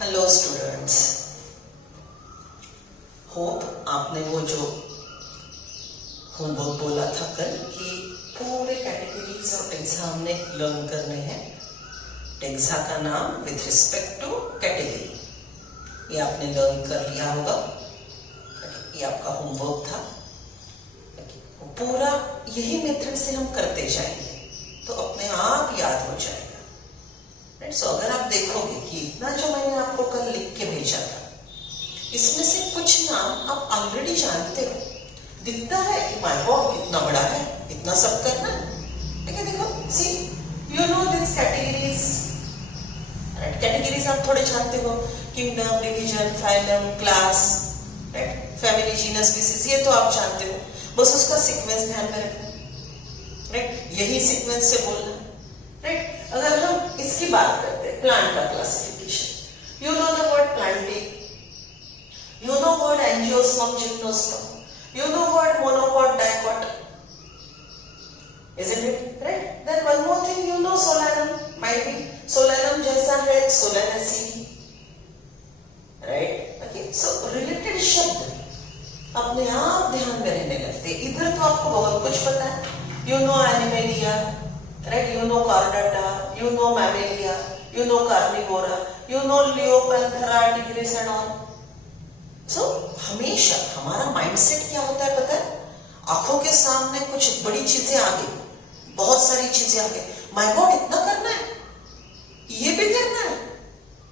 Hello students, hope आपने वो जो होमवर्क बोला था कल कि पूरे कैटेगरीज और टेक्सा हमने लर्न करने हैं। टेक्सा का नाम विथ रिस्पेक्ट टू कैटेगरी, ये आपने लर्न कर लिया होगा। ये आपका होमवर्क था। पूरा यही मेथड से हम करते जाएंगे तो अपने आप याद हो जाएगा। सो अगर आप देखोगे कि इतना जो मैंने आपको कल लिख के भेजा था, इसमें से कुछ नाम आप ऑलरेडी जानते हो। दिखता है कि माय गॉड कितना बड़ा है, इतना सब करना है। ठीक है, देखो, see you know this categories. Categories आप थोड़े जानते हो, kingdom, division, phylum, class, family, genus, species, ये तो आप जानते हो। बस उसका सीक्वेंस ध्यान में रखना, राइट? यही सीक्वेंस से बोलना, राइट? अगर हम इसकी बात करते हैं, प्लांट का classification, you know the word planting, you know word angiosperm, gymnosperm, you know word monocot, dicot, isn't it? Right? Then one more thing, you know solanum, might be solanum जैसा है solanaceae, right? Okay, so related शब्द अपने आप ध्यान में रहने लगते। इधर तो आपको बहुत कुछ पता है, you know animalia, right? You know chordata, you know mammalia, you know carnivora, you know Leopanthera, tigris and all. So, हमेशा हमारा माइंडसेट क्या होता है पता है? आंखों के सामने कुछ बड़ी चीजें आ गई, बहुत सारी चीजें आ गई, माय गॉड इतना करना है, ये भी करना है,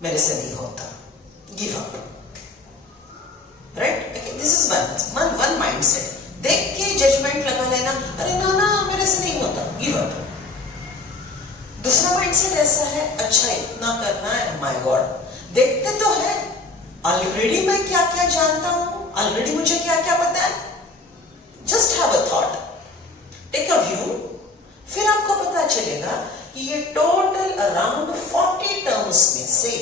मेरे से नहीं होता, give up, right? This is one mindset. देख के जजमेंट लगा लेना, अरे ना ना मेरे से नहीं होता, गिव अप। दूसरा माइंडसेट ऐसा है, अच्छा इतना करना है, माय गॉड देखते तो है, ऑलरेडी मैं क्या क्या जानता हूं, ऑलरेडी मुझे क्या क्या पता है। Just have a thought, take a view, फिर आपको पता चलेगा कि ये टोटल अराउंड 40 टर्म्स में से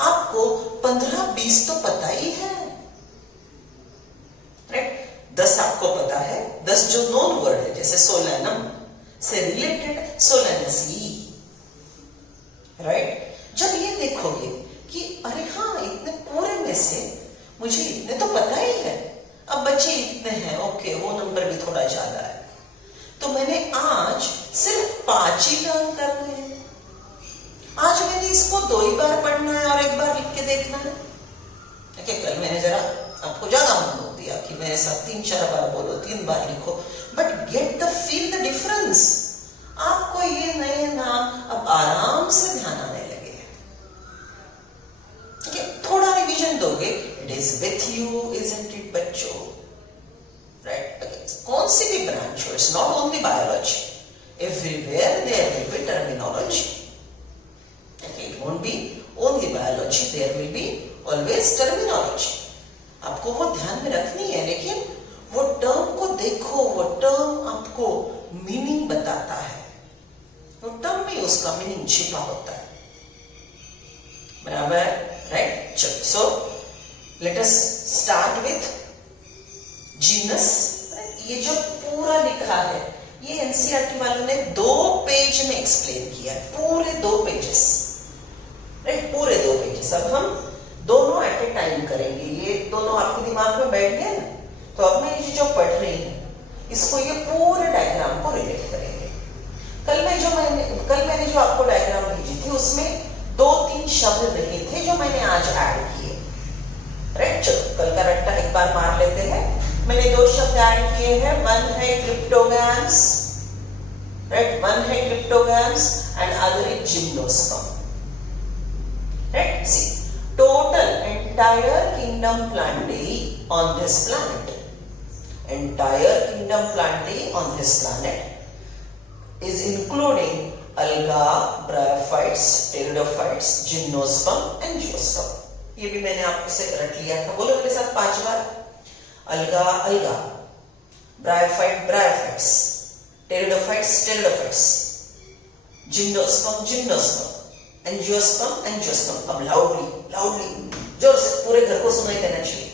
आपको 15-20 तो पता ही है, राइट? 10 आपको पता है, 10 जो नोन वर्ड है, जैसे सोलैनम से रिलेटेड सोलैनेसी, राइट? जब ये देखोगे कि अरे हाँ इतने पूरे में से मुझे इतने तो पता ही है, अब बच्चे इतने हैं, ओके वो नंबर भी थोड़ा ज्यादा है, तो मैंने आज सिर्फ 5 ही लर्न करने हैं। आज मैंने इसको 2 ही बार पढ़ना है और 1 बार लिख के देखना है। देखिए, कल मैंने जरा आपको ज्यादा अनुभव दिया कि मेरे साथ 3-4 बार बोलो, 3 बार लिखो, but get the feel the difference. आपको ये नए नाम अब आराम से ध्यान आने लगे। थोड़ा रिवीजन दोगे, it is with you, isn't it बच्चों, राइट? कौन सी भी ब्रांच हो, it's not only biology, everywhere there will be terminology. It won't be only biology, there will be always terminology. आपको वो ध्यान में रखनी है, लेकिन वो टर्म को देखो, वो टर्म आपको मीनिंग बताता है, वो टर्म में उसका मीनिंग छिपा होता है, बराबर? Right? So, let us start with genus. ये जो पूरा लिखा है, ये एनसीईआरटी वालों ने 2 पेज में एक्सप्लेन किया है, पूरे 2 पेजेस, राइट? पूरे 2 पेजेस। अब हम दोनों एट ए टाइम करेंगे, ये दोनों आपके दिमाग में बैठ गए ना, तो अब मैं ये जो पढ़ रही हूँ, इसको ये पूरे डायग्राम को रिलेट करेंगे। कल मैंने जो आपको डायग्राम भेजी थी, उसमें 2-3 शब्द नहीं थे जो मैंने आज ऐड किए, राइट? चलो कल का रट्टा एक बार मार लेते हैं। मैंने 2 शब्द ऐड किए हैं, वन है क्रिप्टोगैम्स, राइट? वन है cryptogams and other is gymnosperm, right? See, total entire kingdom plantae on this planet, entire kingdom plantae on this planet is including alga, bryophytes, pteridophytes, gymnosperm, angiosperm। ये भी मैंने आपसे रट लिया था, बोलो मेरे साथ 5 बार। अलगा, अलगा, bryophyte, bryophytes, pteridophytes, pteridophytes, gymnosperm, gymnosperm, angiosperm, angiosperm। अब लाउडली जोर से पूरे घर को सुनाई देना चाहिए,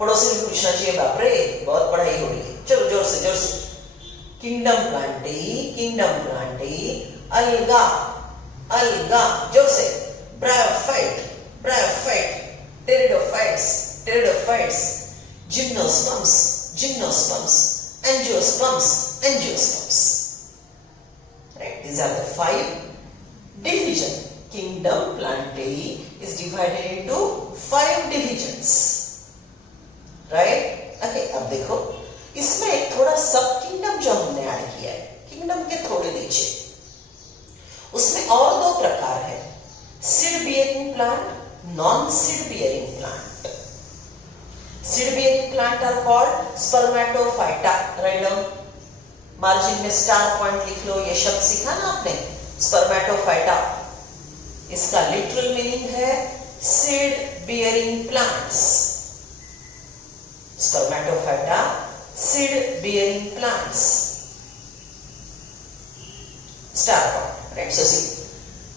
पड़ोसी भी पूछना चाहिए, बाप रे बहुत पढ़ाई हो रही है, चलो जोर से। किंगडम प्लांटाe, अलगा, अलगा, जोर से, bryophyte, bryophyte, pteridophytes, gymnosperms, angiosperms. Right? These are the 5 division. Kingdom Plantae is divided into 5 divisions. Right? Okay, अब देखो इसमें थोड़ा सब किंगडम जो हमने ऐड किया है, किंगडम के थोड़े नीचे उसमें और 2 प्रकार है, seed bearing plant, non seed bearing plant. Seed bearing plant are called spermatophyta. Right down, margin में स्टार पॉइंट लिख लो. ये शब्द सीखा ना आपने, स्पर्मेटोफाइटा. इसका लिटरल मीनिंग है seed bearing plants. Spermatophyta, seed bearing plants. Star point. Right, so see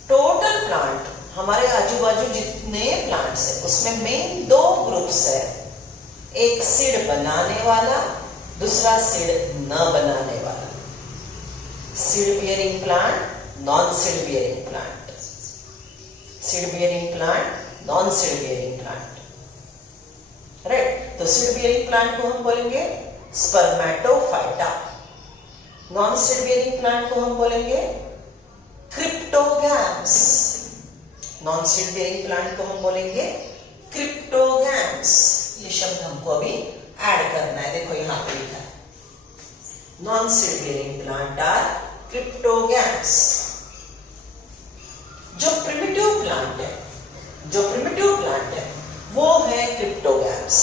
total plant, हमारे आजू बाजू जितने प्लांट्स है उसमें मेन 2 ग्रुप्स है. एक सीड बनाने वाला, दूसरा सीड न बनाने वाला. Seed bearing plant, non seed bearing plant. Seed bearing plant, non seed bearing plant. Right, तो सीड बियरिंग प्लांट को हम बोलेंगे Spermatophyta. Non seed bearing plant को हम बोलेंगे cryptogams. Non seed bearing plant को हम बोलेंगे क्रिप्टोगैम्स. ये शब्द हमको अभी ऐड करना है. देखो यहां पे लिखा है non seed bearing plant are cryptogams. जो प्रिमिटिव प्लांट है वो है क्रिप्टोगैम्स.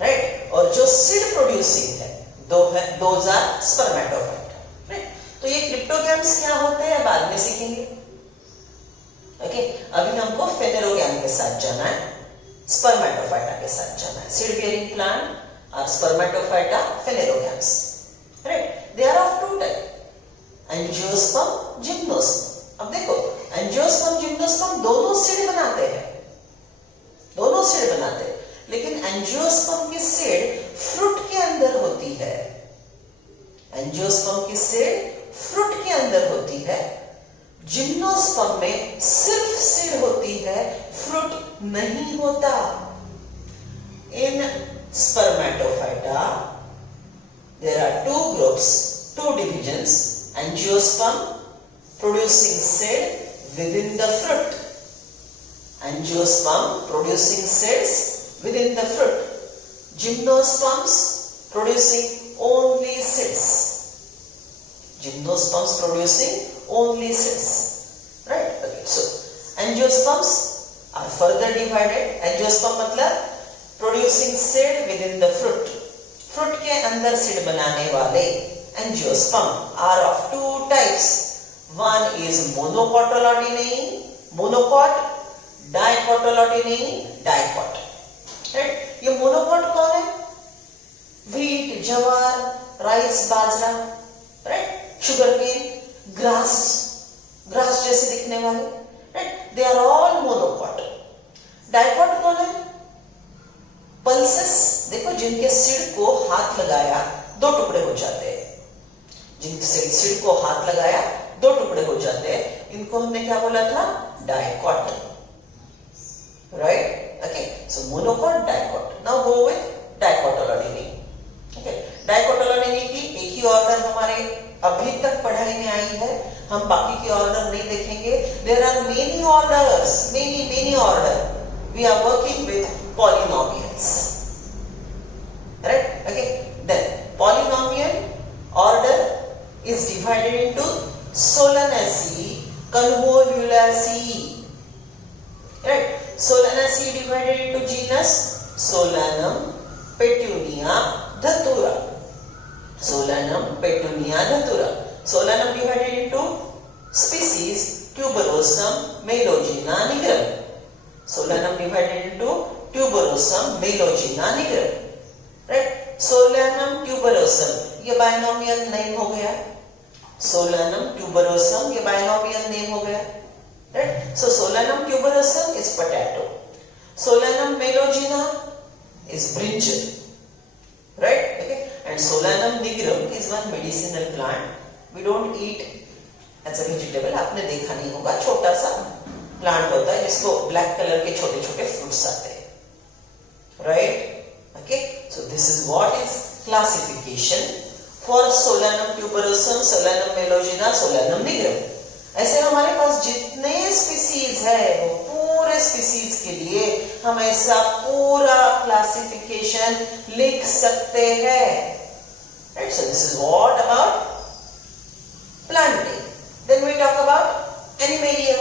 राइट, और जो सीड प्रोड्यूसिंग है दोज आर स्पर्मेटोफाइट. राइट, तो ये क्रिप्टोगैम्स क्या होते हैं बाद में सीखेंगे. ओके, अभी हमको फेनेरोगैम के साथ जाना है, स्पर्मेटोफाइटा के साथ जाना है. Seed bearing plant are spermatophyta, phanerogams. Right, they are of 2 type, angiosperm, gymnosperm. अब देखो एंजियोस्पर्म, जिम्नोस्पर्म दोनों सीड बनाते हैं, लेकिन एंजियोस्पर्म की सीड फ्रूट के अंदर होती है. एंजियोस्पर्म की सीड फ्रूट के अंदर होती है. जिम्नोस्पर्म में सिर्फ सीड होती है, फ्रूट नहीं होता. इन Spermatophyta there are 2 groups, 2 divisions. Angiosperm producing seed within the fruit. Angiosperm producing seeds within the fruit. Gymnosperms producing only seeds. Gymnosperms producing only seeds. Right? Okay. So angiosperms are further divided. Angiosperm मतलब producing seed within the fruit. Fruit के अंदर seed बनाने वाले angiosperm are of 2 types. One is monocot, dicotyledonae. Right, ये monocot कौन है? Wheat, jowar, rice, bajra. Right, sugarcane, grass जैसे दिखने वाले. Right, they are all monocot. Dicot कौन है? पल्सेस. देखो जिनके सीड को हाथ लगाया 2 टुकड़े हो जाते हैं, जिनके सीड को हाथ लगाया 2 टुकड़े हो जाते हैं, इनको हमने क्या बोला था? Dicot. Right, okay. So monocot, dicot. Now go with dicotyledonae. Okay, dicotyledonae की एक ही ऑर्डर हमारे अभी तक पढ़ाई में आई है, हम बाकी की ऑर्डर नहीं देखेंगे. There are many orders, many order. We are working with polynomials. Right? Okay. Then polynomial order is divided into Solanaceae, Convolvulaceae. Right? Solanaceae divided into genus Solanum, Petunia, Datura. Solanum, Petunia, Datura. Solanum divided into species Tuberosum, Melogyna, nigrum. Solanum divided into Tuberosum, Melogyna, nigrum. Right? Solanum, tuberosum, ये binomial name हो गया. Solanum, tuberosum, ये binomial name हो गया. Right? So Solanum tuberosum is potato. Solanum melogyna is brinjal. Right? Okay. And Solanum nigrum is one medicinal plant. We don't eat as a vegetable. आपने देखा नहीं होगा, छोटा सा प्लांट होता है जिसको ब्लैक कलर के छोटे छोटे फ्रूट्स आते हैं, right. Okay, so this is what is classification for solanum tuberosum, solanum melongena, solanum nigrum. ऐसे हमारे पास जितने स्पीसीज है वो पूरे स्पीसीज के लिए हम ऐसा पूरा क्लासिफिकेशन लिख सकते हैं, right. So this is what about planting. Then we talk about Animalia.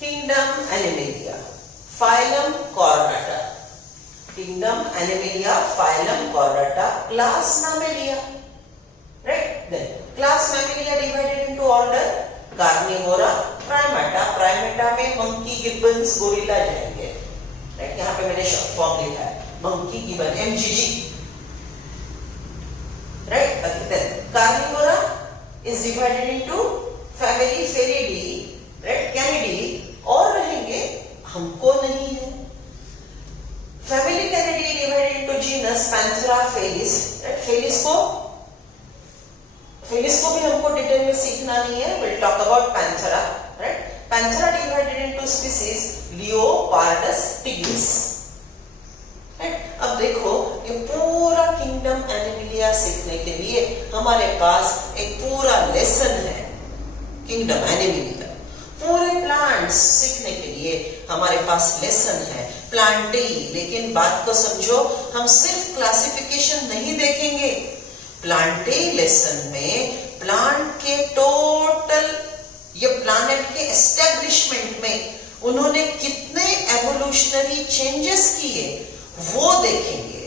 Kingdom Animalia. Phylum Chordata. Kingdom Animalia, phylum Chordata, class Mammalia. Right? Then class Mammalia divided into order Carnivora, Primata. Primata में monkey, gibbons, gorilla जाएंगे. Right? यहाँ पे मैंने short form लिखा है. Monkey, gibbon, MGG. Right? Okay, then Carnivora is divided into family Feridae, right? Canidae, और रहेंगे हमको नहीं है। Family Canidae divided into genus Panthera felis, right? Felis को भी हमको डिटेल में सीखना नहीं है। We'll talk about Panthera, right? Panthera divided into species Leopardus tigris, right? अब देखो ये पूरा किंगडम एनिमिलिया सीखने के लिए हमारे पास एक पूरा लेसन है, किंगडम एनिमिलिया। पूरे प्लांट्स सीखने के लिए हमारे पास लेसन है प्लांटी। लेकिन बात को समझो, हम सिर्फ क्लासिफिकेशन नहीं देखेंगे। प्लांटी लेसन में प्लांट के टोटल, ये प्लानेट के एस्टेब्लिशमेंट में उन्होंने कितने एवोल्यूशनरी चेंजेस किए वो देखेंगे।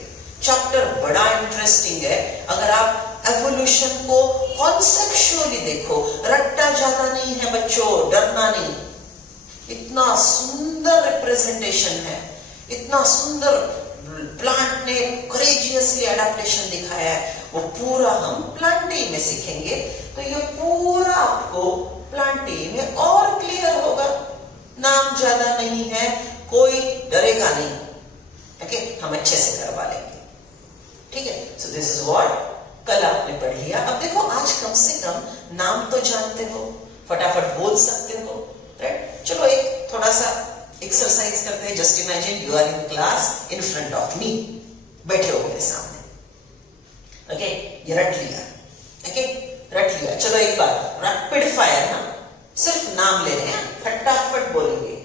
चैप्टर बड़ा इंटरेस्टिंग है। अगर आप एवोल्यूशन को कॉन्सेप्चुअली देखो, रट्टा ज्यादा नहीं है बच्चों, डरना नहीं। इतना सुंदर रिप्रेजेंटेशन है, इतना सुंदर प्लांट ने करेजियसली एडेप्टेशन दिखाया है, वो पूरा हम प्लांटी में सीखेंगे। तो ये पूरा आपको प्लांटी में और क्लियर होगा। नाम ज्यादा नहीं है, कोई डरेगा नहीं। ओके, हम अच्छे से करवा लेंगे, ठीक है। सो दिस इज व्हाट कल आपने पढ़ लिया। अब देखो, आज कम से कम नाम तो जानते हो, फटाफट बोल सकते हो, राइट। चलो एक थोड़ा सा एक्सरसाइज करते हैं। Just imagine you are in class in front of me, बैठे हो मेरे सामने। ओके, ये रट लिया, ओके, रट लिया। चलो एक बार रैपिड फायर ना, सिर्फ नाम ले रहे हैं, फटाफट बोलेंगे।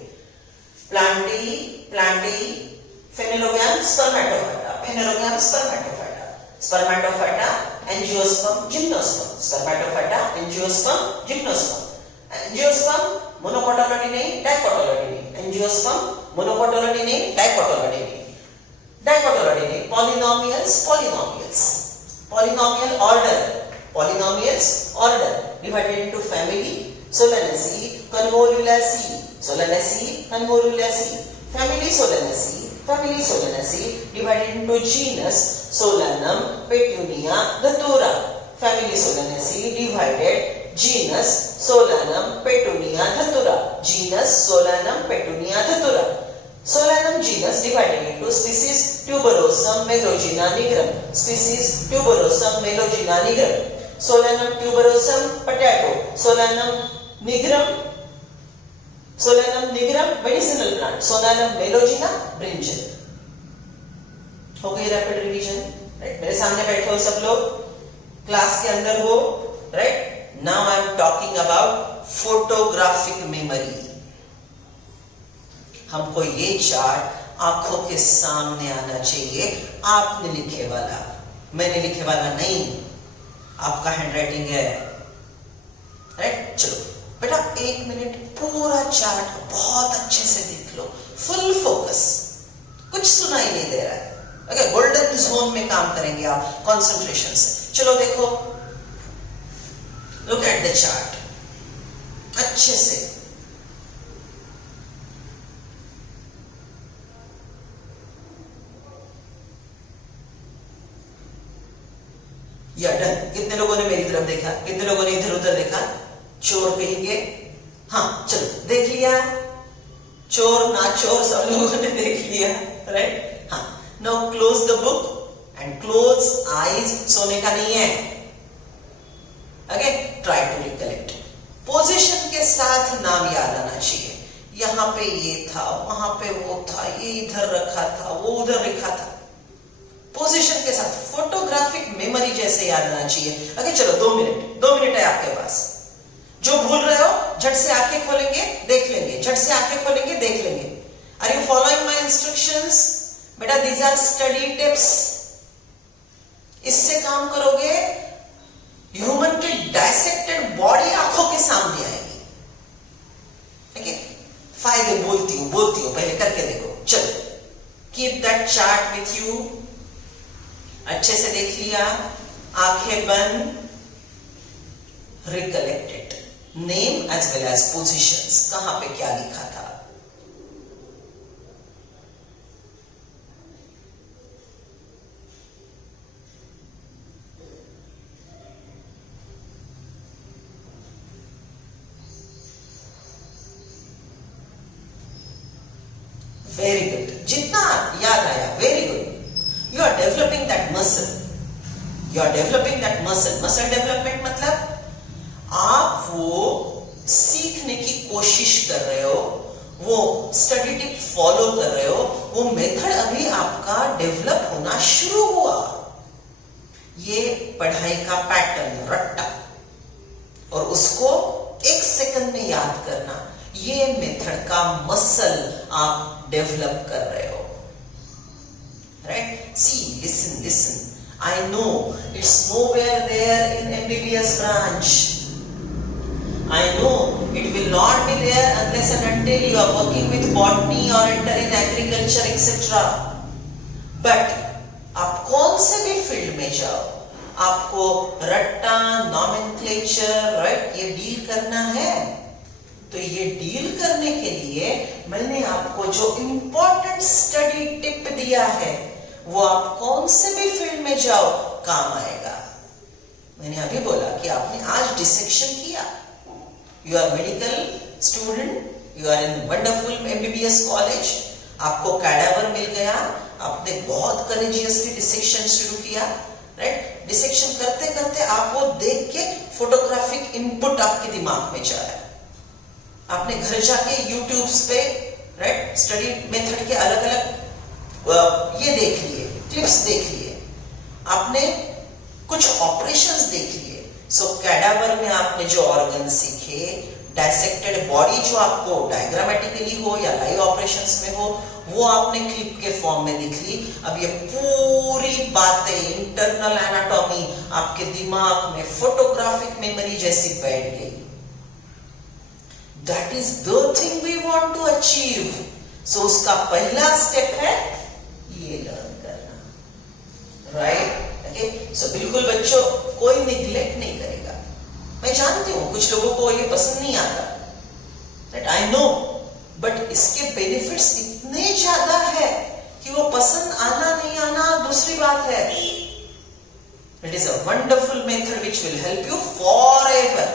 Plantae, plantae, phanerogamae, spermatophyta, phanerogamae, spermatophyta, spermatophyta, angiosperm, gymnosperm, spermatophyta, angiosperm, gymnosperm, angiosperm monocotyledonae नहीं, डाइकोटिलिडी नहीं, एंजियोस्पर्म मोनोकोटिलिडी नहीं, डाइकोटिलिडी नहीं, डाइकोटिलिडी नहीं, polynomials, polynomials, polynomial order, polynomials order divided into family Solanaceae, Convolvulaceae, Solanaceae, Convolvulaceae, family Solanaceae, family Solanaceae divided into genus Solanum, Petunia, Datura, family Solanaceae divided genus Solanum, Petunia, Datura, genus Solanum, Petunia, Datura, Solanum genus divided into species Tuberosum, Melogena, Nigrum, species Tuberosum, Melogena, Nigrum, Solanum tuberosum, potato, Solanum nigrum, medicinal plant, Solanum melogena, brinjal। हो गई rapid revision, right. मेरे सामने बैठे हो सब लोग, class के अंदर हो, right. Now I am talking about photographic memory. हमको ये चार्ट आंखों के सामने आना चाहिए। आपने लिखे वाला, मैंने लिखे वाला नहीं, आपका हैंडराइटिंग है, राइट। चलो बेटा, एक मिनट पूरा चार्ट बहुत अच्छे से देख लो, फुल फोकस, कुछ सुनाई नहीं दे रहा है। ओके, गोल्डन जोन में काम करेंगे आप कंसंट्रेशन से। चलो देखो, लुक एट द चार्ट अच्छे से। या डन। कितने लोगों ने मेरी तरफ देखा, कितने लोगों ने इधर उधर देखा? चोर कहेंगे, हाँ चलो देख लिया, चोर ना चोर सब लोगों ने देख लिया, राइट। हाँ, now close the book and close eyes. सोने का नहीं है, okay. Try to recollect. Position के साथ नाम याद आना चाहिए। यहाँ पे ये था, वहां पे वो था, ये इधर रखा था, वो उधर रखा था, पोजीशन के साथ फोटोग्राफिक मेमोरी जैसे याद आना चाहिए। ओके चलो 2 मिनट है आपके पास। जो भूल रहे हो झट से आंखें खोलेंगे देख लेंगे, झट से आंखें खोलेंगे देख लेंगे। Are you following my instructions? बेटा दीज आर स्टडी टिप्स। इससे काम करोगे, ह्यूमन की डायसेक्टेड बॉडी आंखों के सामने आएगी। ठीक है, फायदे बोलती हूं पहले करके देखो। चलो keep that chart with you. अच्छे से देख लिया, आंखें बंद, recollected name as well as positions, कहां पे क्या लिखा था। वेरी गुड, जितना याद आया very good. You are developing that muscle, you are developing that muscle. Muscle development मतलब आप वो सीखने की कोशिश कर रहे हो, वो स्टडी टिप फॉलो कर रहे हो, वो मेथड अभी आपका डेवलप होना शुरू हुआ। ये पढ़ाई का पैटर्न रट्टा, और उसको 1 सेकंड में याद करना, ये मेथड का मसल आप डेवलप कर रहे हो। Right, see listen listen. I know it's nowhere there in MBBS branch. I know it will not be there unless and until you are working with botany or enter in agriculture etc. But आप कौन से भी field में जाओ, आपको रट्टा, nomenclature, right, ये deal करना है। तो ये डील करने के लिए मैंने आपको जो इंपॉर्टेंट स्टडी टिप दिया है, वो आप कौन से भी फील्ड में जाओ काम आएगा। मैंने अभी बोला कि आपने आज डिसेक्शन किया, you are medical student, you are in wonderful MBBS college, आपको कैडावर मिल गया, आपने बहुत करेजियसली डिसेक्शन शुरू किया। राइट, डिसेक्शन करते करते आप वो देख के फोटोग्राफिक इनपुट आपके दिमाग में जा रहा है। आपने घर जाके यूट्यूब्स पे, राइट, स्टडी मेथड के अलग अलग ये देख लिए, क्लिप्स देख लिए, आपने कुछ ऑपरेशंस देख लिए। सो कैडावर में आपने जो ऑर्गन सीखे, डायसेक्टेड बॉडी जो आपको डायग्रामेटिकली हो या लाइव ऑपरेशंस में हो, वो आपने क्लिप के फॉर्म में दिख ली। अब ये पूरी बातें, इंटरनल एनाटॉमी आपके दिमाग में फोटोग्राफिक मेमोरी जैसी बैठ गई। That is the thing we want to achieve. So उसका पहला स्टेप है ये लर्न करना। Right, okay. सो बिल्कुल बच्चों कोई निग्लेक्ट नहीं करेगा। मैं जानती हूं कुछ लोगों को ये पसंद नहीं आता, राइट, आई नो, बट इसके बेनिफिट्स इतने ज्यादा है कि वो पसंद आना नहीं आना दूसरी बात है। It is a wonderful method which will help you for ever.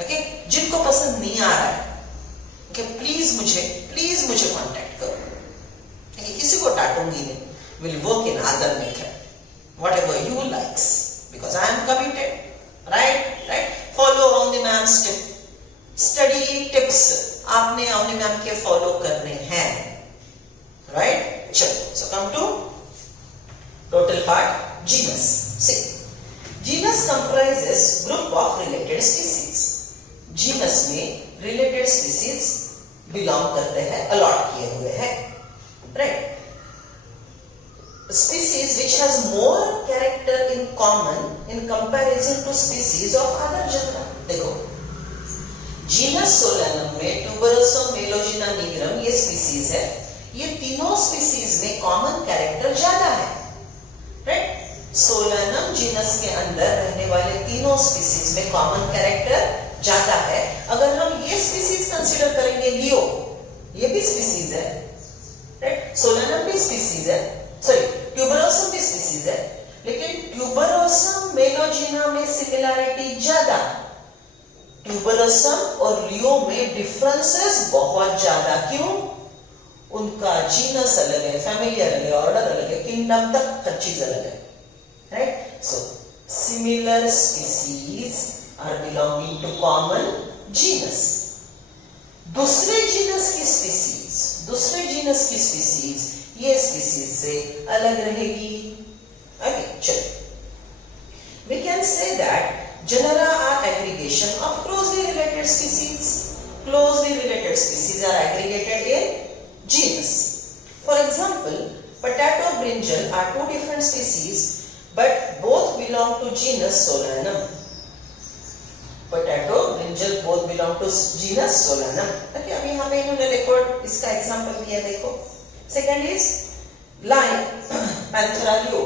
Okay, जिनको पसंद नहीं आ रहा है, ओके, प्लीज मुझे कांटेक्ट करो। ओके, किसी को डांटूंगी नहीं, will work in other method, whatever you likes, because I am committed. Right, follow on the ma'am's tip, study tips आपने अवनी मैम के फॉलो करने हैं। राइट, चलो, so come to total part genus. See, genus comprises group of related species. Genus में related species belong करते हैं, allot किए हुए हैं। Right, species which has more character in common in comparison to species of other genera. देखो, genus solanum में tuberosum, मेलोजिना nigrum ये species है। ये तीनों स्पीसीज में कॉमन कैरेक्टर ज्यादा है। राइट, सोलैनम जीनस के अंदर रहने वाले तीनों स्पीसीज में कॉमन कैरेक्टर ज्यादा है। अगर हम ये स्पीसीज कंसीडर करेंगे, लियो ये भी स्पीसीज है, राइट, सोलैनम भी स्पीसीज है, सॉरी ट्यूबरोसम भी स्पीसीज है, लेकिन ट्यूबरोसम मेलोजिना में सिमिलैरिटी ज्यादा, ट्यूबरोसम और लियो में डिफरेंसेस बहुत ज्यादा। क्यों? उनका जीनस अलग है, फैमिली अलग है, ऑर्डर अलग है, किंगडम तक हर चीज अलग है। Right, so similar species are belonging to common genus. दूसरे जीनस की स्पीसीज ये स्पीसीज से अलग रहेगी। ओके, चलो, we can say that genera are aggregation of closely related species. Closely related species are aggregated in genus. For example, potato brinjal are two different species but both belong to genus Solanum. Potato brinjal both belong to genus Solanum. Okay, अभी हमें इन्होंने record इसका example दिया, देखो। Second is lime, Panthera leo.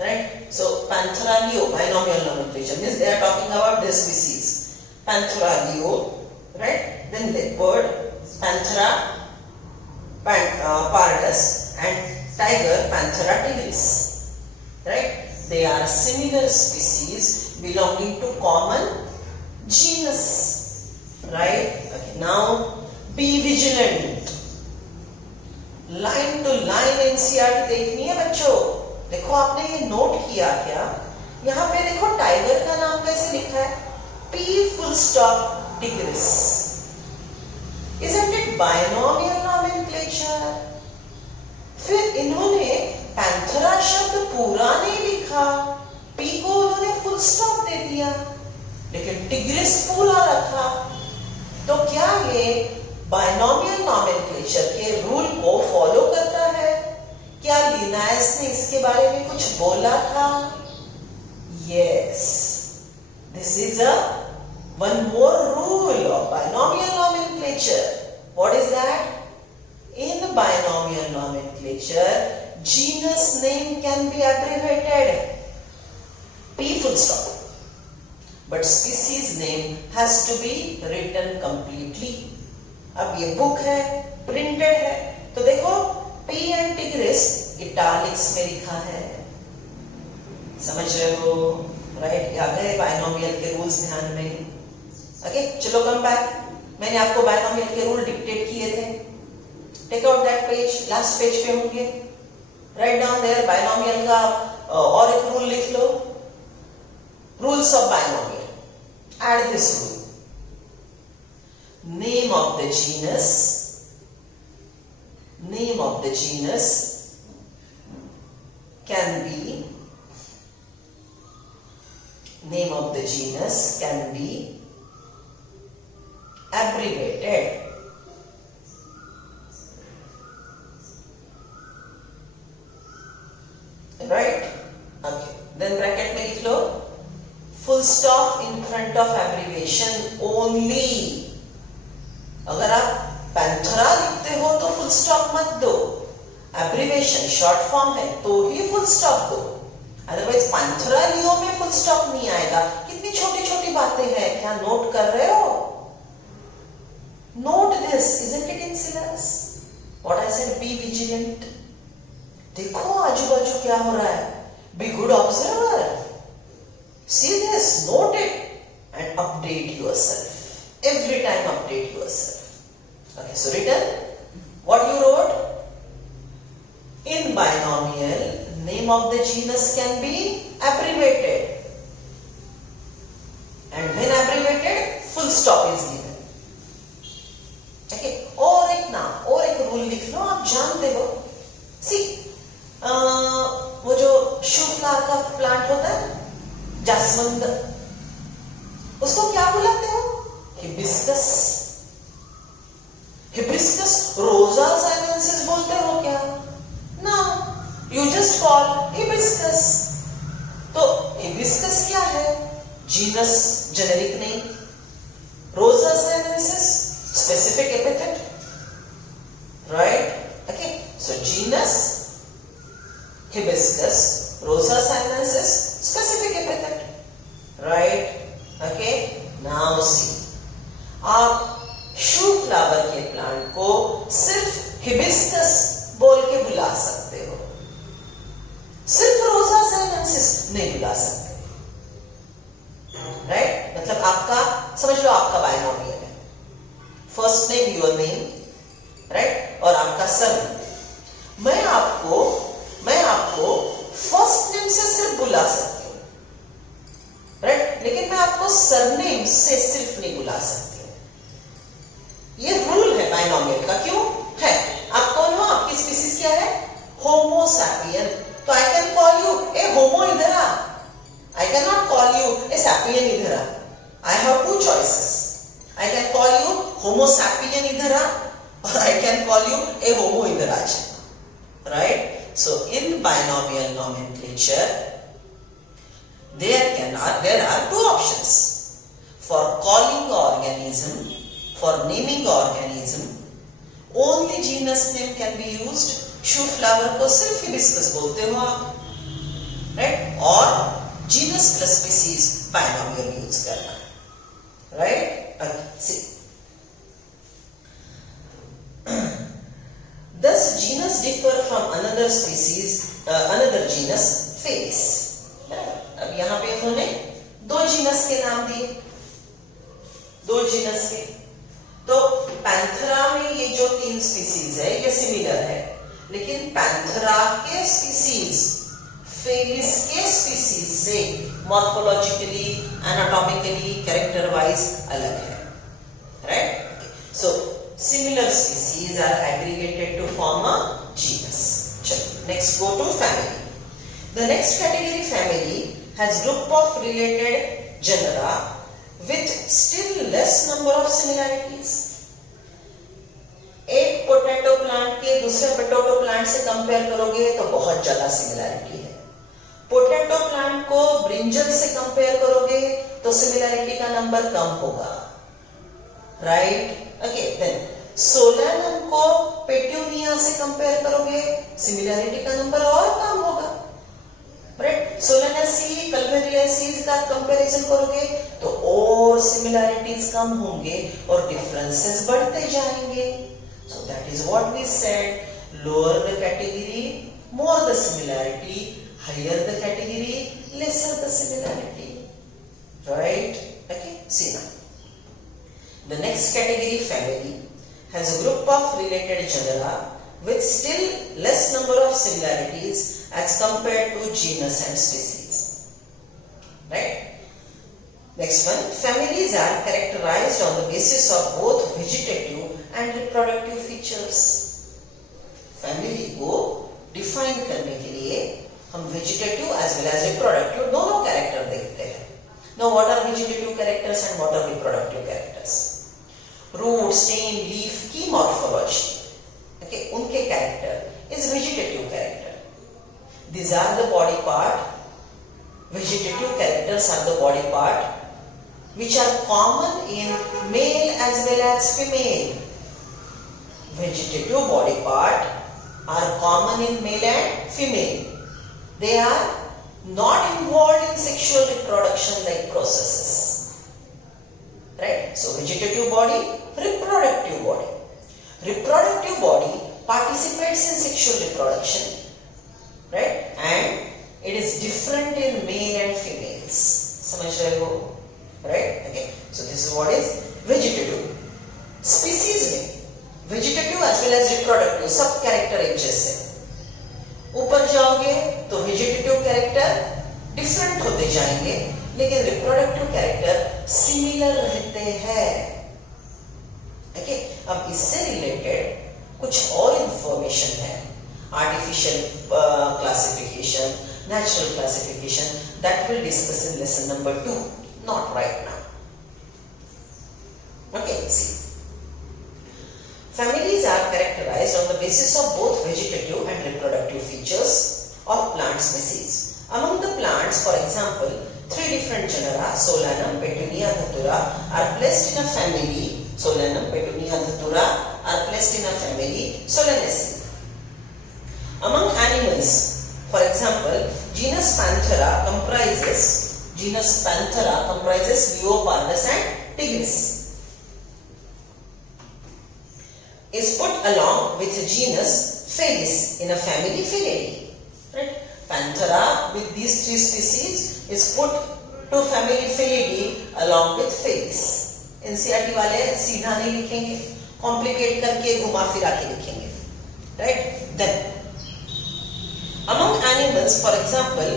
Right? So Panthera leo, binomial nomenclature means they are talking about this species. Panthera leo, right? Then the bird Panthera pardus and tiger Panthera tigris. Right? They are similar species belonging to common genus. Right? Okay. Now be vigilant. Line to line NCERT देखनी है बच्चों। देखो, आपने ये note किया क्या? यहाँ पे देखो टाइगर का नाम कैसे लिखा है, P full stop tigris. Isn't it binomial nomenclature? फिर इन्होंने पैंथरा शब्द पूरा नहीं लिखा, P को उन्होंने फुल स्टॉप दे दिया, लेकिन टिग्रिस पूरा रखा। तो क्या ये बाइनोमियल नॉमेनक्लेचर के रूल को फॉलो करता है? क्या लिनायस ने इसके बारे में कुछ बोला था? Yes, this is a one more rule of binomial nomenclature. What is that? In binomial nomenclature genus name can be abbreviated, P full stop, but species name has to be written completely. अब ये book है, printed है, तो देखो P and tigris italics में लिखा है। समझ रहे हो? राइट? आ गए बाइनोमियल के रूल्स ध्यान में। ओके, चलो कम बैक। मैंने आपको बाइनोमियल के रूल डिक्टेट किए थे। Take out that page, last page पे होंगे। राइट डाउन देयर बाइनोमियल का और एक रूल लिख लो, rules of binomial. Add this rule, name of the genus can be abbreviated. Right? Okay, then bracket में लिख लो full stop in front of abbreviation only. अगर आप पैंथरा लिखते हो तो फुल स्टॉप मत दो, एब्रिवेशन शॉर्ट फॉर्म है तो ही फुल स्टॉप दो, अदरवाइज पैंथरा लियो में फुल स्टॉप नहीं आएगा। कितनी छोटी छोटी बातें हैं, क्या नोट कर रहे हो? Note this, isn't it in syllabus? What I said, be vigilant. देखो आजू बाजू क्या हो रहा है, be good observer, see this, note it and update yourself. Every time update yourself. Okay, so written, what you wrote? In binomial, name of the genus can be abbreviated. And when abbreviated, full stop is given. Okay, और एक नाम, और एक rule लिख लो, आप जानते हो। See, वो जो शू फ्लावर का प्लांट होता है, जास्वंद, उसको क्या बुलाते हो? हिबिस्कस। हिबिस्कस रोजा साइनेंसिस बोलते हो क्या? ना, यू जस्ट कॉल हिबिस्कस। तो हिबिस्कस क्या है? Genus, generic name. Rosa sinensis, specific epithet. Right? Okay, so genus hibiscus, rosa sinensis, specific epithet. Right? Okay, now see, आप शू फ्लावर के plant को सिर्फ हिबिस्कस बोल के बुला सकते हो, सिर्फ रोजा साइनेंसिस नहीं बुला सकते। राइट? मतलब आपका, समझ लो आपका बाइनोमियल है, first name your name, right, और आपका सरनेम। मैं आपको फर्स्ट नेम से सिर्फ बुला सकती हूँ, राइट, लेकिन मैं आपको सरनेम से सिर्फ नहीं बुला सकती। call you Homo sapien इधर आ, or I can call you a Homo इधर आ जा, right? So in binomial nomenclature, there are two options for calling organism, for naming organism. Only genus name can be used. Shoe flower को सिर्फ hibiscus बोलते हो आप, right? और genus plus species binomial use करना, right? C thus genus differ from another species, another genus Felis. अब यहाँ पे उन्होंने दो जीनस के नाम दिए, दो जीनस के। तो पैंथेरा में ये जो 3 स्पीसीज है ये सिमिलर है, लेकिन पैंथेरा के स्पीसीज फेलिस के स्पीसीज से मॉर्फोलॉजिकली, एनाटॉमिकली, कैरेक्टर वाइज अलग है, right? So similar species are aggregated to form a genus. Next, go to family. The next category, family, has group of related genera with still less number of similarities. एक potato plant के दूसरे potato plant से compare करोगे तो बहुत ज्यादा similarity है। Potato plant को ब्रिंजल से कंपेयर करोगे तो सिमिलैरिटी का नंबर कम होगा, राइट? ओके, देन सोलैनम को पेट्यूनिया से कंपेयर करोगे, सिमिलैरिटी का नंबर और कम होगा, राइट? सोलेनेसी, कल्वेरियासी का कंपैरिजन करोगे तो और सिमिलैरिटीज कम होंगे और डिफरेंसेस बढ़ते जाएंगे। So that is what we said, lower the category more the similarity, higher the category, lesser the similarity, right? Okay, see now. The next category, family, has a group of related genera with still less number of similarities as compared to genus and species, right? Next one, families are characterized on the basis of both vegetative and reproductive features. Family को define करने के लिए हम vegetative as well as reproductive दोनों character देखते हैं। Now what are vegetative characters and what are reproductive characters? Root, stem, leaf की morphology, okay, उनके character is vegetative character. These are the body part. Vegetative characters are the body part which are common in male as well as female. Vegetative body part are common in male and female. They are not involved in sexual reproduction like processes, right? So vegetative body, reproductive body. Reproductive body participates in sexual reproduction, right? And it is different in male and females. समझ रहे हो, right? Okay, so this is what is vegetative. Species में vegetative as well as reproductive सब character एक जैसे। ऊपर जाओगे तो वेजिटेटिव कैरेक्टर डिफरेंट होते जाएंगे, लेकिन रिप्रोडक्टिव कैरेक्टर सिमिलर रहते हैं। ओके, अब इससे रिलेटेड कुछ और इंफॉर्मेशन है, artificial classification, natural classification, that will discuss in lesson number 2, not right now. Okay, see, families are characterized on the basis of both vegetative and reproductive features of plant species. Among the plants, for example, 3 different genera, Solanum, Petunia, Datura, are placed in a family. Solanum, Petunia, Datura are placed in a family, Solanaceae. Among animals, for example, genus Panthera comprises Leopardus and Tigris. Is put along with genus Felis in a family Felidae. Right? Panthera with these 3 species is put to family Felidae along with Felis. NCERT वाले सीधा नहीं लिखेंगे, complicate करके घुमा फिरा के लिखेंगे, right? Then among animals, for example,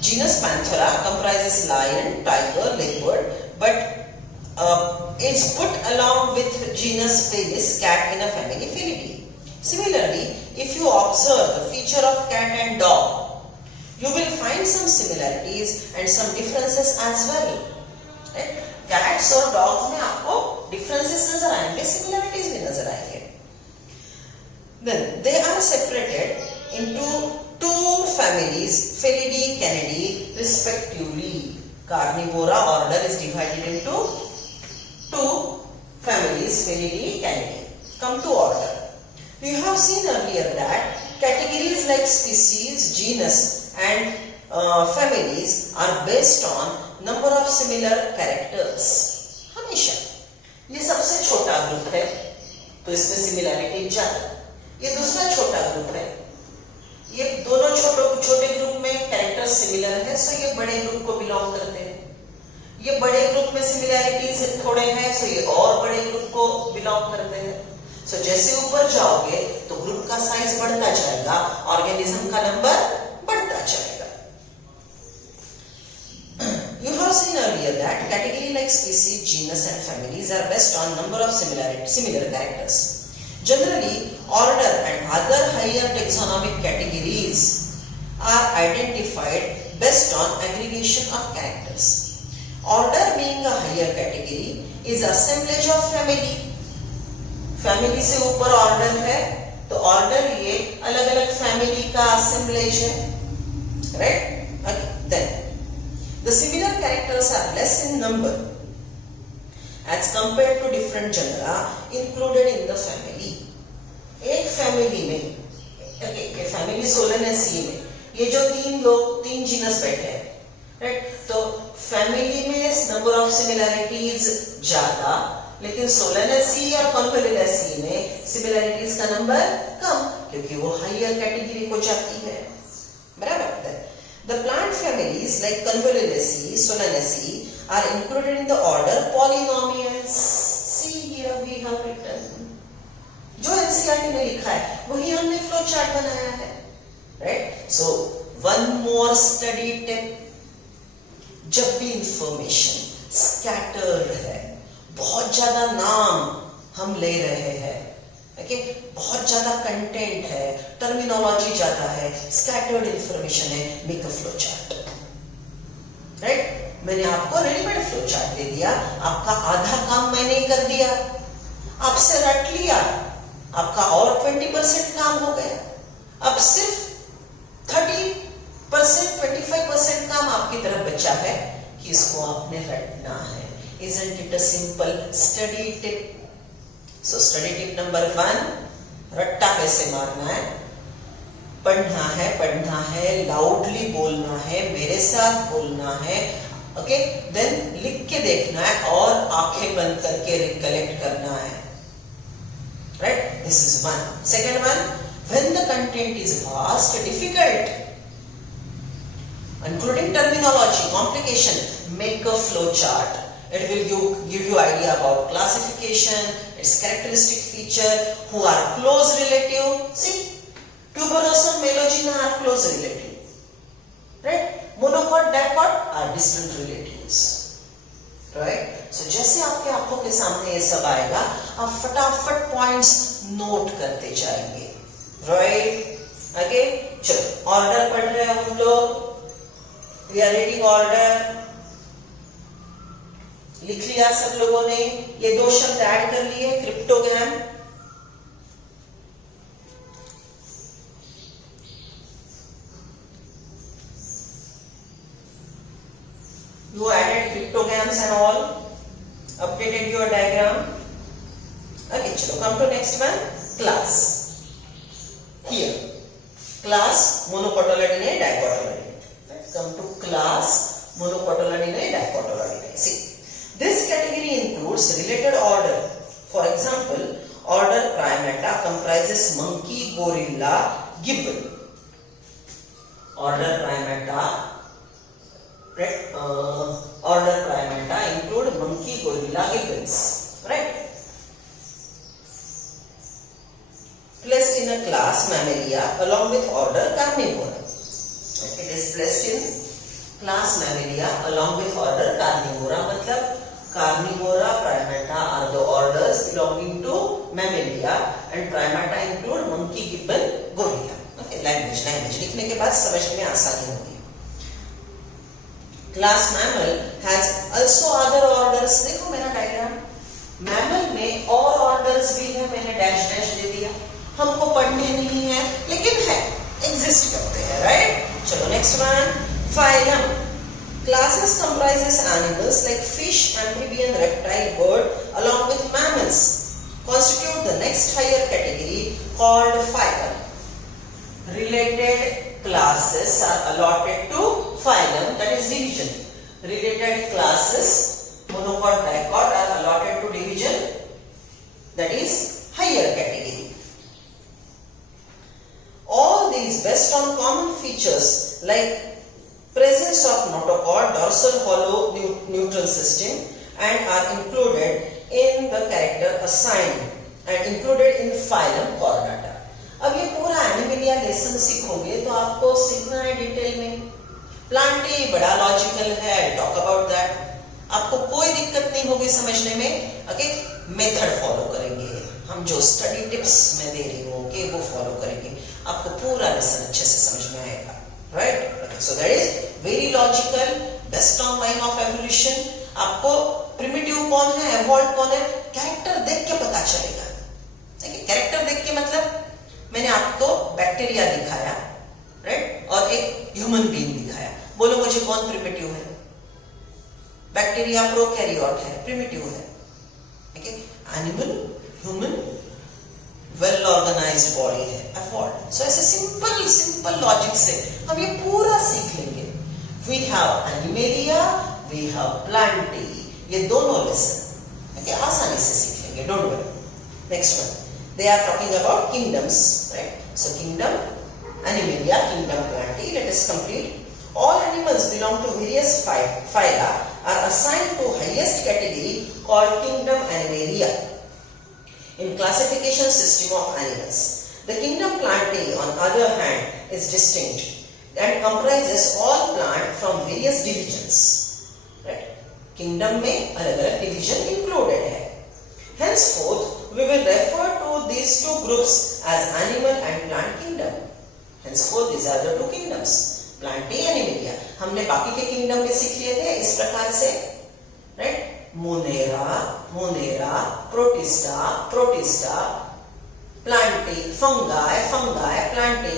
genus Panthera comprises lion, tiger, leopard, but is put along with genus Felis, cat, in a family Felidae. Similarly, if you observe the feature of cat and dog, you will find some similarities and some differences as well. Right? Cats और dogs में आपको differences नजर आएंगे, similarities भी नजर आएंगे. Then they are separated into two families, Felidae, Canidae, respectively. Carnivora order is divided into two families, Felidae, Canidae. Come to order. You have seen earlier that categories like species, genus and families are based on number of similar characters. हमेशा ये सबसे छोटा group है तो इसमें similarity ज्यादा. ये दूसरा छोटा ग्रुप है, ये दोनों छोटे ग्रुप में कैरेक्टर सिमिलर है, सो ये बड़े ग्रुप को बिलोंग करते हैं. ये बड़े ग्रुप में सिमिलैरिटीज थोड़े हैं, सो ये और बड़े ग्रुप को बिलोंग करते हैं. सो जैसे ऊपर जाओगे तो ग्रुप का साइज बढ़ता जाएगा, ऑर्गेनिज्म का नंबर बढ़ता जाएगा. You have seen earlier that category like species, genus and families are based on number of similar characters. Generally, order and other higher taxonomic categories are identified based on aggregation of characters. Order being a higher category is assemblage of family. Family से ऊपर order है तो order ये अलग अलग family का assemblage है, right? Okay. Then the similar characters are less in number as compared to different genera included in the family. एक family में, okay, ये family Solanaceae में ये जो तीन जीनस बैठे हैं, right? तो family में number of similarities ज्यादा, लेकिन Solanaceae और Convolvulaceae में similarities का नंबर कम, क्योंकि वो higher category को जाती है. बराबर. The plant families like Convolvulaceae, Solanaceae are included in the order Polynomials. See here we have written. जो NCERT ने लिखा है वही हमने फ्लो चार्ट बनाया है, right? So one more study tip. जब भी इंफॉर्मेशन स्कैटर्ड है, बहुत ज्यादा नाम हम ले रहे हैं, ओके, बहुत ज्यादा कंटेंट है, टर्मिनोलॉजी ज्यादा है, स्कैटर्ड इंफॉर्मेशन है, make a flow chart, right? मैंने आपको रेडीमेड फ्लो चार्ट दे दिया, आपका आधा काम मैंने ही कर दिया, आपसे रट लिया, आपका और 20% काम हो गया. अब सिर्फ 30%, 25% काम आपकी तरफ बचा है कि इसको आपने रटना है. Isn't it a simple study tip? So study tip number 1, रट्टा कैसे मारना है, पढ़ना है, लाउडली बोलना है, मेरे साथ बोलना है, ओके, देन लिख के देखना है और आंखें बंद करके रिकलेक्ट करना है, right? This is one. Second one, when the content is vast, difficult, including terminology, complication, make a flow chart. It will give you idea about classification, its characteristic feature, who are close relative. See, tuberosum, melogena are close relative, right? Monocot, dicot are distant relatives, right? So जैसे आपके आंखों के सामने ये सब आएगा, आप फटाफट पॉइंट्स नोट करते जाएंगे, right? Okay, चलो ऑर्डर पढ़ रहे हैं हम लोग. We are reading order. लिख लिया सब लोगों ने, ये दो शब्द ऐड कर लिए, cryptogram, you added cryptograms and all, updated your diagram. Okay, chalo, come to next one, class. Here, class monocotyledonate, dicotyledonate. Come to class monocotyledonate, dicotyledonate. See, this category includes related order. For example, order Primata comprises monkey, gorilla, gibbon. Order Primata include monkey, gorilla, gibbons. Right? Placed in a class Mammalia along with order Carnivora. It is placed in class Mammalia along with order Carnivora. मतलब Carnivora, Primata are the orders belonging to Mammalia, and Primata include monkey, gibbon, gorilla. Okay, language लिखने के बाद समझने में आसानी होगी. Class mammal has also other orders. देखो मेरा डायग्राम, मैमल में और ऑर्डर्स भी है, मैंने डैश डैश दे दिया, हमको पढ़ने नहीं है लेकिन है, एग्जिस्ट करते हैं, राइट। चलो next one, phylum. Classes comprises animals like fish, amphibian, reptile, bird, along with mammals, constitute the next higher category called phylum. Related classes are allotted to phylum, that is division. Related classes, monocot, dicot, are allotted to division, that is higher category. All these based on common features like presence of notochord, dorsal hollow neutron system, and are included in the character assigned and included in phylum Chordata. अब ये पूरा Animalia lesson सीखोगे तो आपको सीखना है detail में। Plantae बड़ा लॉजिकल है, टॉक अबाउट दैट, आपको कोई दिक्कत नहीं होगी समझने में। ओके, मेथड फॉलो करेंगे हम, जो स्टडी टिप्स मैं दे रही हूँ ओके वो फॉलो करेंगे, आपको पूरा लेसन अच्छे से समझ में आएगा, right. So that is very logical, best on line of evolution. आपको प्रिमिटिव कौन है, एवॉल्व कौन है, कैरेक्टर देख के पता चलेगा। देखिए कैरेक्टर देख के मतलब मैंने आपको बैक्टीरिया दिखाया, राइट, और एक ह्यूमन बीइंग दिखाया, बोलो मुझे कौन प्रिमिटिव है? बैक्टीरिया प्रोकैरियोट है, प्रिमिटिव है, ठीक है। Animal, human, well organized body है, एफोर्ड। सो ऐसे सिंपल लॉजिक से हम ये पूरा सीख लेंगे। We have Animalia, we have Plantae, ये दोनों लेसन ओके आसानी से सीख लेंगे, don't worry. Next one, they are talking about kingdoms, right. So kingdom Animalia, kingdom Plantae, let us complete. All animals belong to various phyla are assigned to highest category called kingdom Animalia in classification system of animals. The kingdom Plantae, on other hand, is distinct and comprises all plant from various divisions. Right? Kingdom में अलग-अलग division included है. Henceforth, we will refer to these two groups as animal and plant kingdom. Henceforth, these are the two kingdoms, Plantae and Animalia. हमने बाकी के kingdom में सीख लिए थे इस प्रकार से, right? Monera, Protista, Plantae, fungi, Plantae,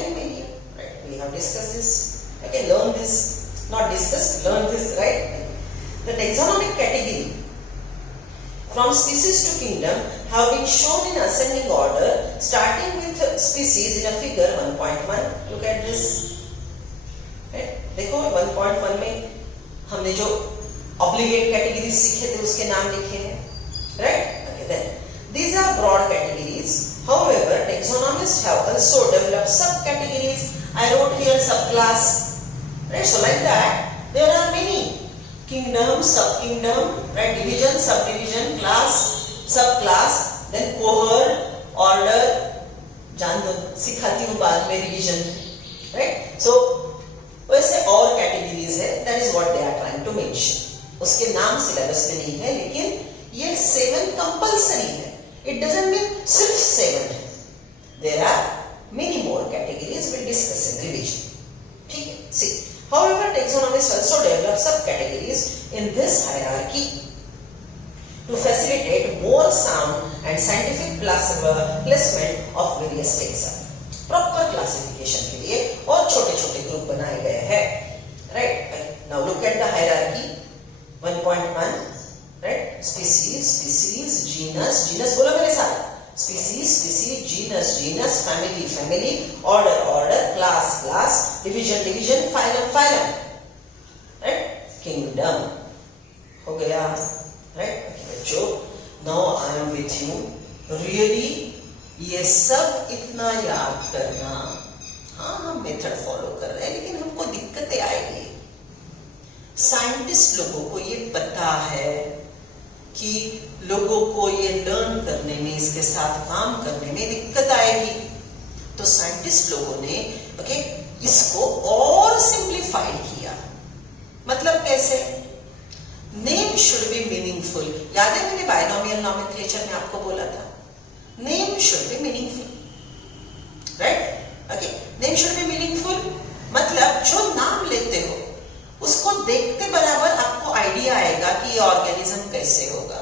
Animalia. Right? We have discussed this. Okay, learn this. Not discuss, learn this, right? The taxonomic category from species to kingdom have been shown in ascending order, starting with species in a figure 1.1. Look at this. Right? देखो 1.1 में हमने जो obligate categories सीखे थे उसके नाम लिखे हैं, right? Okay, then these are broad categories. However, taxonomists have also developed subcategories. I wrote here subclass, right? So like that, there are many kingdom, subkingdom, right? Division, subdivision, class, subclass, then cohort, order. जान दो, सिखाती हूँ बाद में revision, right? So वैसे और categories है, that is what they are trying to mention. उसके नाम सिलेबस में नहीं है, लेकिन ये 7 कंपल्सरी है। इट डजंट मीन सिर्फ 7 है, there are many more categories, will discuss in revision, ठीक है। See however taxonomists also develop subcategories in this hierarchy to facilitate more sound and scientific placement of various taxa. Proper classification के लिए और छोटे-छोटे group बनाए गए हैं, right. Now look at the hierarchy 1.1, right? Species, genus बोलो मेरे साथ, species, genus, family, order, class, division, phylum, right? Kingdom हो गया, right? Okay, बच्चों, now I am with you. Really, ये सब इतना याद करना, हाँ हम मेथड फॉलो कर रहे हैं लेकिन हमको दिक्कतें आएगी। साइंटिस्ट लोगों को ये पता है कि लोगों को ये लर्न करने में, इसके साथ काम करने में दिक्कत आएगी, तो साइंटिस्ट लोगों ने ओके इसको और सिंप्लीफाइड किया। मतलब कैसे? Name should be meaningful. याद है मैंने बायनोमियल नॉमेनक्लेचर में आपको बोला था, name should be meaningful, right? Okay, name should be meaningful मतलब जो नाम लेते हो उसको देखते बराबर आपको आइडिया आएगा कि ये ऑर्गेनिज्म कैसे होगा,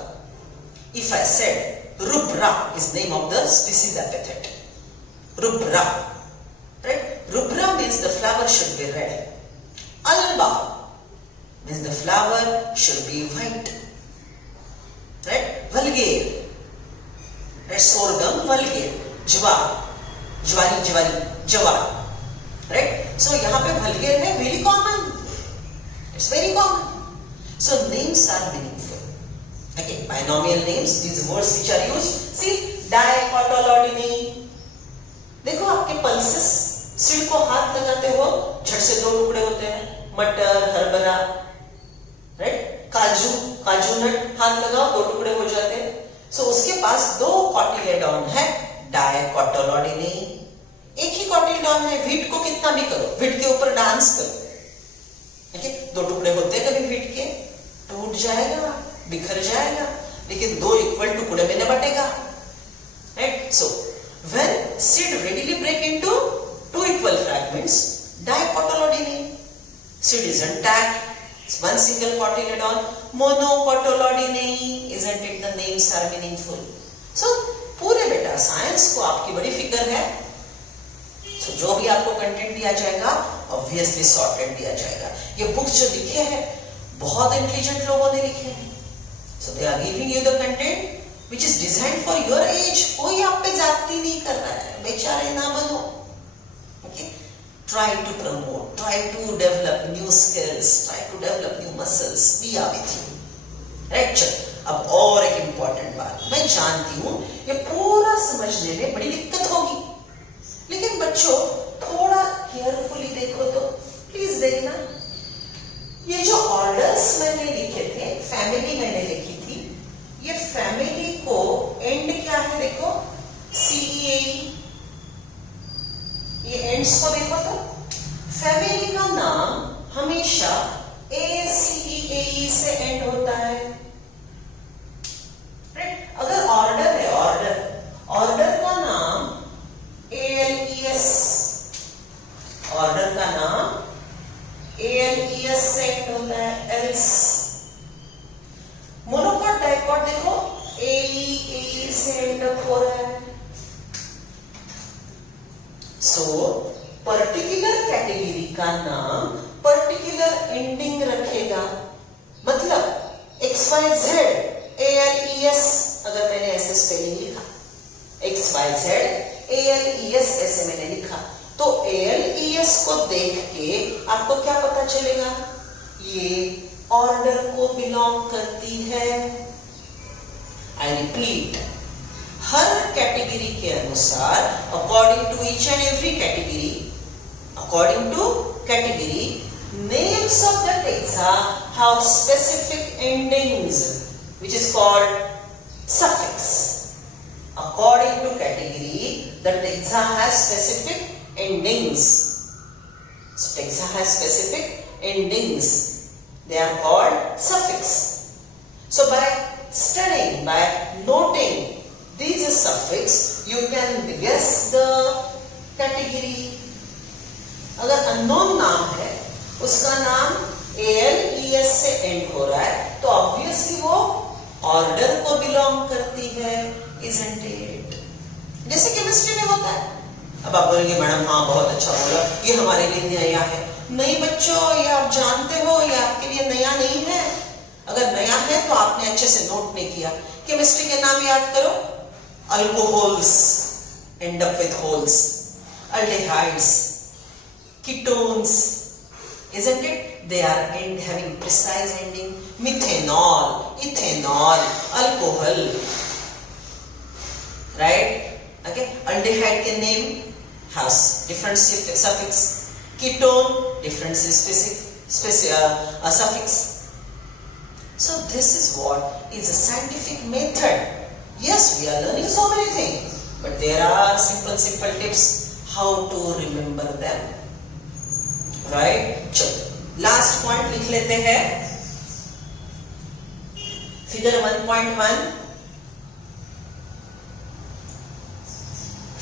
If I said rubra is name of the species epithet. Rubra, right? Rubra means the flower should be red. Alba means the flower should be white, right? Vulgare, right? Sorghum, vulgare. Jawar, jawar, right? So यहाँ पे vulgare है, very common. It's very common. So names are meaningful. Okay, binomial names, these words which are used. See, dicotyledony. देखो आपके pulses, सिर को हाथ लगाते हो, झट से 2 टुकड़े होते हैं. मटर, हरभरा, राइट? काजू नट, हाथ लगाओ 2 टुकड़े हो जाते हैं. सो उसके पास 2 कॉटिलेडॉन है, डायकोटिलेडोनी. एक ही कॉटिलेडॉन है, व्हीट को कितना भी करो, व्हीट के ऊपर डांस करो. ओके, 2 टुकड़े होते हैं कभी व्हीट के, टूट जाएगा, बिखर जाएगा, लेकिन 2 इक्वल टुकड़े में न बटेगा, right? So when seed readily break into 2 equal fragments, dicotyledony. Seed is intact, it's one single cotyledon. Monocotyledony, isn't it? The names are meaningful. So पूरे बेटा साइंस को आपकी बड़ी फिक्र है. So जो भी आपको कंटेंट दिया जाएगा ऑब्वियसली सॉर्टेड दिया जाएगा. ये बुक्स जो लिखे हैं बहुत इंटेलिजेंट लोगों ने लिखे हैं. So they are giving you the content which is designed for your age. कोई आप पे जाती नहीं कर रहा है, बेचारे ना बनो. Okay? Try to promote, try to develop new skills, try to develop new muscles. We are with you. Right? चल, अब और एक important बात. मैं जानती हूँ ये पूरा समझने में बड़ी दिक्कत होगी, लेकिन बच्चों थोड़ा केयरफुली देखो तो प्लीज देखना. ये जो ऑर्डर्स मैंने लिखे थे, फैमिली मैंने लिखी थी, ये फैमिली को एंड क्या है देखो, CEAE. ये एंड्स को देखो तो फैमिली का नाम हमेशा ACEAE से एंड होता है, राइट? अगर ऑर्डर है, ऑर्डर का नाम ALES, ऑर्डर का नाम ALES से एंड होता है. एल्स मोनोकॉट डाइकॉट देखो AE से एंड हो रहा है. सो पर्टिकुलर कैटेगरी का नाम पर्टिकुलर एंडिंग रखेगा. मतलब XYZ ALES, अगर मैंने ऐसे स्पेलिंग लिखा, XYZ ALES ऐसे मैंने लिखा, तो ALES को देख के आपको क्या पता चलेगा, ये ऑर्डर को बिलोंग करती है. आई रिपीट, हर कैटेगरी के अनुसार, according to each and every category, according to category, names of the taxa have specific endings which is called suffix. According to category, the taxa has specific endings. So taxa has specific endings, they are called suffix. So by studying, by noting these suffix, you can guess the category. अगर unknown नाम है, उसका नाम ALES से and हो रहा है, तो ऑब्वियसली वो ऑर्डर को बिलोंग करती है, isn't it? जैसे केमिस्ट्री में होता है. अब आप बोलेंगे मैडम हाँ बहुत अच्छा बोला, ये हमारे लिए नया है. नहीं बच्चों, ये आप जानते हो, ये आपके लिए नया नहीं है. अगर नया है तो आपने अच्छे से नोट नहीं किया. केमिस्ट्री के नाम याद करो. Alcohols end up with holes, aldehydes, ketones, isn't it? They are having precise ending. Methanol, ethanol, alcohol, right? Okay, aldehyde के name has different suffix. Ketone, different suffix. So this is what is a scientific method. Yes, we are learning so many things, but there are simple tips how to remember them, right? चलो last point लिख लेते हैं. Figure 1.1.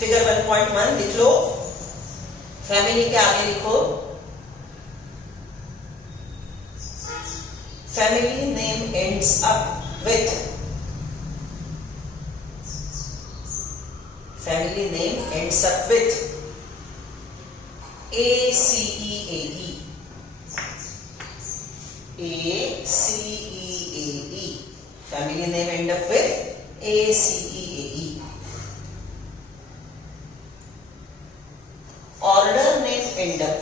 Figure 1.1 लिख लो. Family के आगे लिखो family name ends up with family name ends up with ACEAE. ACEAE. Family name end up with ACEAE. Order name end up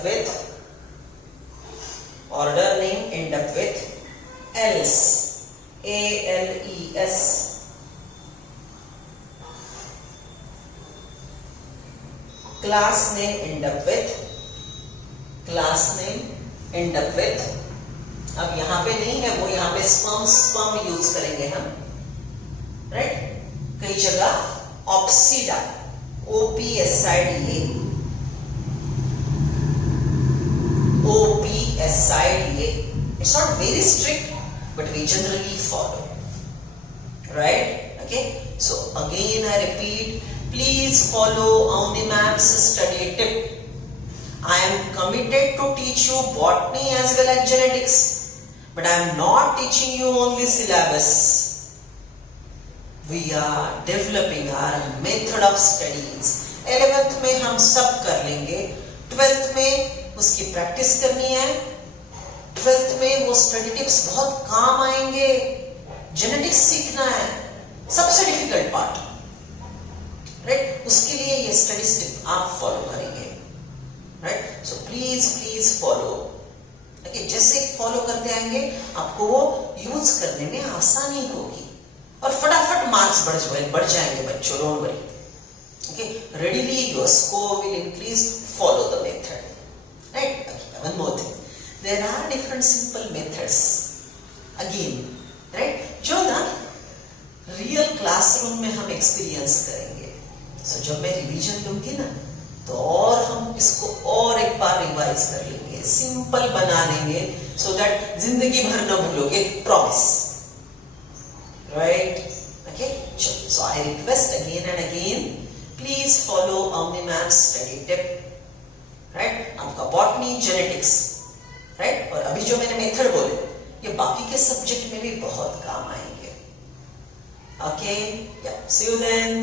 with ALES. ALES. Class name end up with अब यहां पे नहीं है वो, यहां पे स्पर्म यूज करेंगे हम, राइट? कई जगह ऑप्सीडा, OPSIDA, It's not very strict, but we generally follow, right? Okay, so again I repeat, please follow Avni Ma'am's study tip. I am committed to teach you botany as well as genetics, but I am not teaching you only syllabus. We are developing our method of studies. 11th में हम सब कर लेंगे, 12th में उसकी practice करनी है, 12th में वो स्टडी टिप्स बहुत काम आएंगे, जेनेटिक्स सीखना है, सबसे डिफिकल्ट पार्ट, राइट? उसके लिए ये स्टडी टिप आप फॉलो करेंगे, right? So please follow. Okay, जैसे फॉलो करते आएंगे आपको वो यूज करने में आसानी होगी और फटाफट मार्क्स बढ़ जाएंगे बच्चों, don't worry. Okay, readily your score will increase, follow the method, right? One more thing, there are different simple methods again, right, जो ना रियल क्लासरूम में हम एक्सपीरियंस करेंगे। सो जब मैं रिवीजन दूंगी ना तो और हम इसको और एक बार रिवाइज कर लेंगे, सिंपल बना लेंगे, सो दैट जिंदगी भर न भूलोगे, promise, right? Okay, so I request again and again, please follow Avni Ma'am's study tip, right? आपका बॉटनी, जेनेटिक्स, राइट? और अभी जो मैंने मेथड बोले ये बाकी के सब्जेक्ट में भी बहुत काम आएंगे। Okay, see you then.